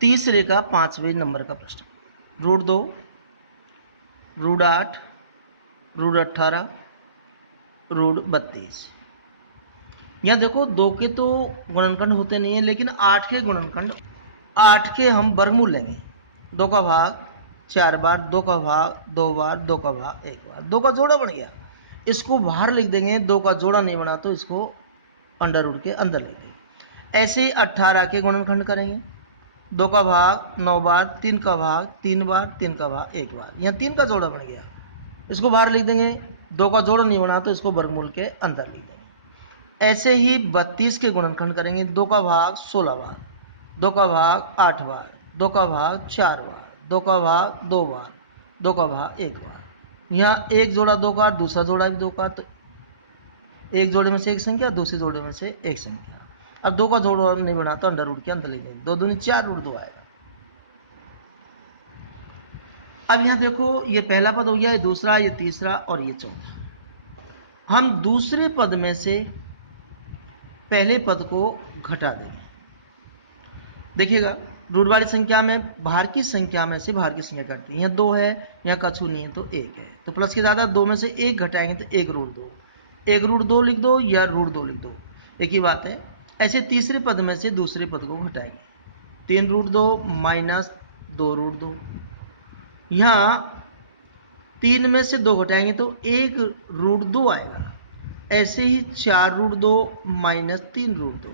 तीसरे का 5वें नंबर का प्रश्न, रूट 2, रूट 8, रूट 18, रूट 32। यहाँ देखो 2 के तो गुणनखंड होते नहीं है, लेकिन 8 के गुणनखंड, 8 के हम वर्गमूल लेंगे। 2 का भाग 4 बार, 2 का भाग 2 बार, 2 का भाग 1 बार, 2 का जोड़ा बन गया, इसको बाहर लिख देंगे। 2 का जोड़ा नहीं बना तो इसको अंडर रूट के अंदर लिख देंगे। ऐसे ही 18 के गुणनखंड करेंगे। 2 का भाग 9 बार, 3 का भाग 3 बार, 3 का भाग 1 बार, यहाँ 3 का जोड़ा बन गया, इसको बाहर लिख देंगे। 2 का जोड़ा नहीं बना तो इसको वर्गमूल के अंदर लिख देंगे। ऐसे ही 32 के गुणनखंड करेंगे। 2 का भाग 16 बार, 2 का भाग 8 बार, 2 का भाग 4 बार, 2 का भाग 2 बार, 2 का भाग 1 बार, यहाँ एक जोड़ा 2 का, दूसरा जोड़ा भी 2 का, तो एक जोड़े में से एक संख्या, दूसरे जोड़े में से एक संख्या। अब 2 का जोड़ा नहीं बना तो अंडर रूट के अंदर ले जाएंगे। 2 दूनी 4, रूट 2 आएगा। अब यहाँ देखो, ये पहला पद हो गया, ये दूसरा, ये तीसरा और ये चौथा। हम दूसरे पद में से पहले पद को घटा देंगे। देखिएगा, रूट वाली संख्या में बाहर की संख्या में से बाहर की संख्या घटती है। यहाँ 2 है, यहाँ कछु नहीं है तो 1 है, तो प्लस के ज़्यादा 2 में से 1 घटाएंगे तो 1 रूट 2, 1 रूट 2 लिख दो या रूट 2 लिख दो, एक ही बात है। ऐसे तीसरे पद में से दूसरे पद को घटाएंगे। 3 रूट 2 माइनस 2 रूट 2, यहाँ 3 में से 2 घटाएंगे तो 1 रूट 2 आएगा। ऐसे ही 4 रूट 2 माइनस 3 रूट 2,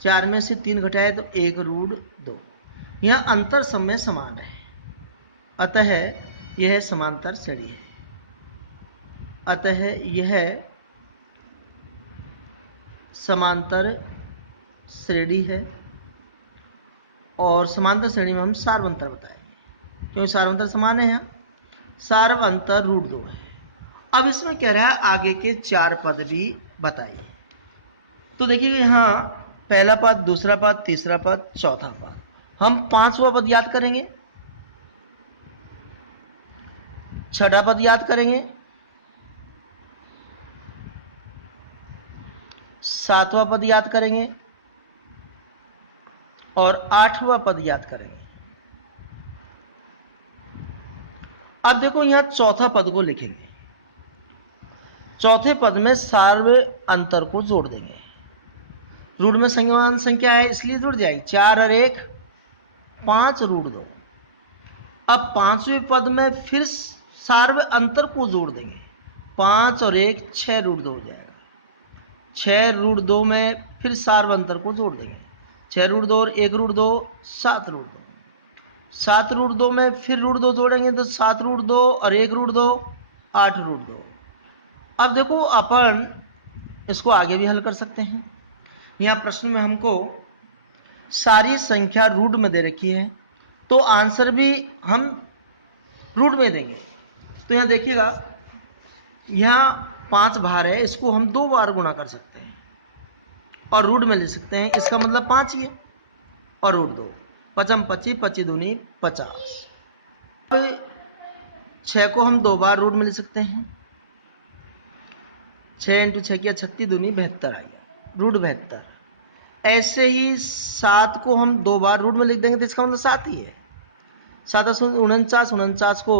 4 में से 3 घटाए तो 1 रूट 2। यहाँ अंतर सब में समान है, अतः यह समांतर श्रेणी है। अतः यह समांतर श्रेणी है, और समांतर श्रेणी में हम सार्वंतर बताएंगे, क्योंकि सार्वंतर समान है। यहाँ सार्वंतर रूट 2 है। अब इसमें कह रहा है आगे के 4 पद भी बताइए। तो देखिए, यहाँ पहला पद, दूसरा पद, तीसरा पद, चौथा पद, हम 5वां पद याद करेंगे, छठा पद याद करेंगे, 7वां पद याद करेंगे और 8वां पद याद करेंगे। अब देखो, यहां चौथा पद को लिखेंगे। चौथे पद में सार्व अंतर को जोड़ देंगे। रूट में समान संख्या है इसलिए जुड़ जाएगी। 4 और 1 5 रूट 2। अब 5वें पद में फिर सार्व अंतर को जोड़ देंगे। 5 और 1 6 रूट 2 हो जाएगा। 6 रूट 2 में फिर सार्व अंतर को जोड़ देंगे। 6 रूट 2 और 1 रूट 2 7 रूट 2। 7 रूट 2 में फिर रूट 2 जोड़ेंगे तो 7 रूट 2 और 1 रूट 2 8 रूट 2। अब देखो, अपन इसको आगे भी हल कर सकते हैं। यहाँ प्रश्न में हमको सारी संख्या रूट में दे रखी है, तो आंसर भी हम रूट में देंगे। तो यहाँ देखिएगा, यहाँ 5 बार है, इसको हम 2 बार गुणा कर सकते हैं और रूट में ले सकते हैं। इसका मतलब 5 ही है और रूट 2, 5 25, 25 दूनी 50। अब 6 को हम 2 बार रूट में ले सकते हैं। 6 इंटू 6 की 36 दूनी 72 आ गया, रूट 72। ऐसे ही 7 को हम 2 बार रूट में लिख देंगे तो इसका मतलब 7 ही है। 7 49, 49 को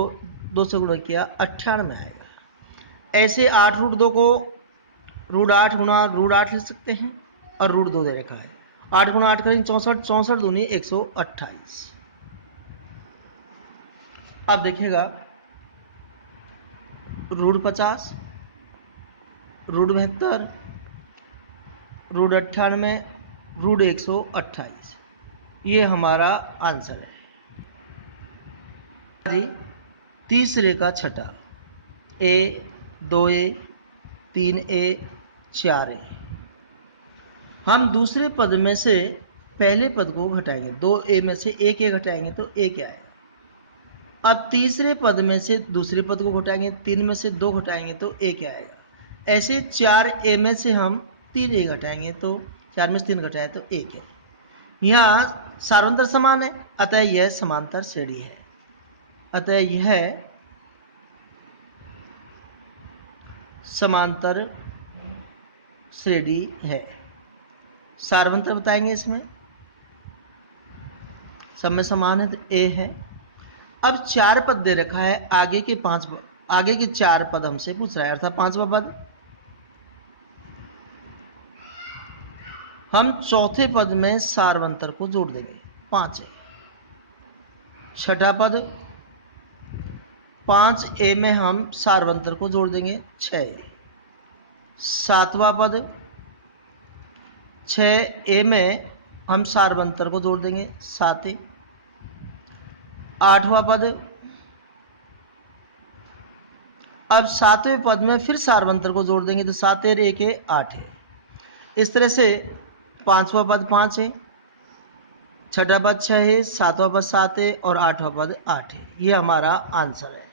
2 से गुणा किया 98 आएगा। ऐसे 8 रूट 2 को रूट 8 गुणा रूट 8 लिख सकते हैं और रूट 2 दे रखा है। 8 गुणा 8 करेंगे 64, 64 दूनी 128। अब देखिएगा, रूट 50, रूट 72, रूट 98, रूट 128, ये हमारा आंसर है। तीसरे का छठा, ए 2a 3a 4a। हम दूसरे पद में से पहले पद को घटाएंगे। 2a में से 1a घटाएंगे तो a क्या आएगा। अब तीसरे पद में से दूसरे पद को घटाएंगे, 3 में से 2 घटाएंगे तो a क्या आएगा। ऐसे 4a में से हम 3a घटाएंगे तो 4 में से 3 घटाए तो 1 है। यहाँ सार्वंतर समान है, अतः यह समांतर श्रेणी है। अतः यह समांतर श्रेणी है। सार्वंतर बताएंगे इसमें। सब में समान है तो ए है। अब 4 पद दे रखा है, आगे के 4 पद हमसे पूछ रहा है, अर्थात 5वां पद। हम चौथे पद में सार्वंतर को जोड़ देंगे, 5 है। छठा पद 5A में हम सार्वंतर को जोड़ देंगे, 6। 7वां पद 6A में हम सार्वंतर को जोड़ देंगे, 7। 8वां पद, अब 7वें पद में फिर सार्वंतर को जोड़ देंगे तो 7 और 1 है 8 है। इस तरह से 5वां पद 5 है, छठा पद 6 है, 7वां पद 7 है और 8वां पद 8 है। ये हमारा आंसर है।